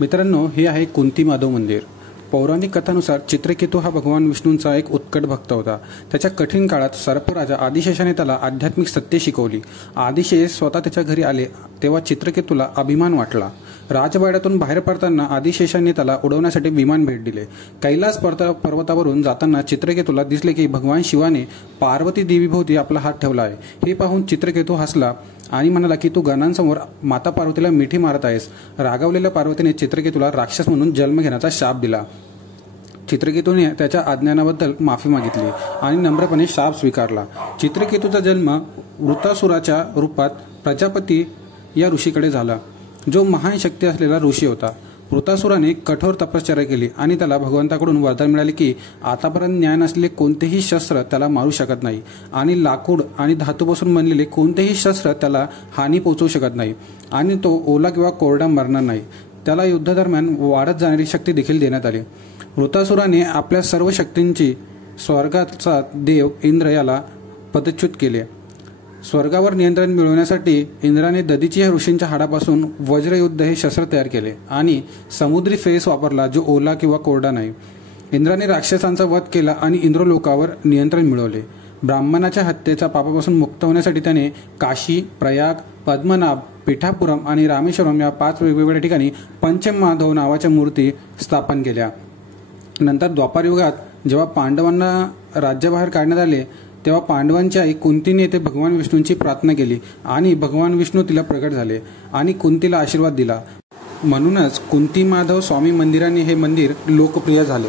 मित्रांनो, हे आहे कुंती माधव मंदिर। पौराणिक कथानुसार चित्रकेतू हा भगवान विष्णूंचा एक उत्कट भक्त होता। त्याच्या कठीण काळात सर्पराजा आदिशेषाने त्याला आध्यात्मिक सत्य शिकवली। आदिशेष स्वतः त्याच्या घरी आले तेव्हा चित्रकेतूला अभिमान वाटला। राजवाड्यातून बाहेर पडताना आदिशेषाने त्याला उडवण्यासाठी विमान भेट दिले। कैलास पर्वतावरून जाताना चित्रकेतूला दिसले की भगवान शिवाने पार्वती देवीभोवती आपला हात ठेवला आहे। हे पाहून चित्रकेतू हसला आणि म्हणाला की तू गणांसमोर माता पार्वतीला मिठी मारत आहेस। रागावलेल्या पार्वतीने चित्रकेतूला राक्षस म्हणून जन्म घेण्याचा शाप दिला। चित्रकेतूने त्याच्या अज्ञानाबद्दल माफी मागितली आणि नम्रपणे शाप स्वीकारला। चित्रकेतूचा जन्म वृतासुराच्या रूपात प्रजापती या ऋषीकडे झाला, जो महान शक्ती असलेला ऋषी होता। वृतासुराने कठोर तपश्चर्या केली आणि त्याला भगवंताकडून वरदान मिळाले की आतापर्यंत ज्ञान असलेले कोणतेही शस्त्र त्याला मारू शकत नाही आणि लाकूड आणि धातूपासून बनलेले कोणतेही शस्त्र त्याला हानी पोहोचवू शकत नाही आणि तो ओला किंवा कोरडा मरणार नाही। त्याला युद्धादरम्यान वाढत जाणारी शक्ती देखील देण्यात आली। वृतासुराने आपल्या सर्व शक्तींची स्वर्गाचा देव इंद्र याला पदच्युत केले। स्वर्गावर नियंत्रण मिळवण्यासाठी इंद्राने ददीची या ऋषींच्या हाडापासून वज्रयुद्ध हे शस्त्र तयार केले आणि समुद्री फेस वापरला, जो ओला किंवा कोरडा नाही। इंद्राने राक्षसांचा वध केला आणि इंद्रलोकावर नियंत्रण मिळवले। ब्राह्मणाच्या हत्येच्या पापापासून मुक्त होण्यासाठी त्याने काशी, प्रयाग, पद्मनाभ, पिठापुरम आणि रामेश्वरम या 5 वेगवेगळ्या ठिकाणी पंचमाधव नावाच्या मूर्ती स्थापन केल्या। नंतर द्वापार युगात जेव्हा पांडवांना राज्याबाहेर काढण्यात आले तेव्हा पांडवांची आई कुंतीने येथे भगवान विष्णूंची प्रार्थना केली आणि भगवान विष्णू तिला प्रकट झाले आणि कुंतीला आशीर्वाद दिला। म्हणूनच कुंती माधव स्वामी मंदिराने हे मंदिर लोकप्रिय झाले।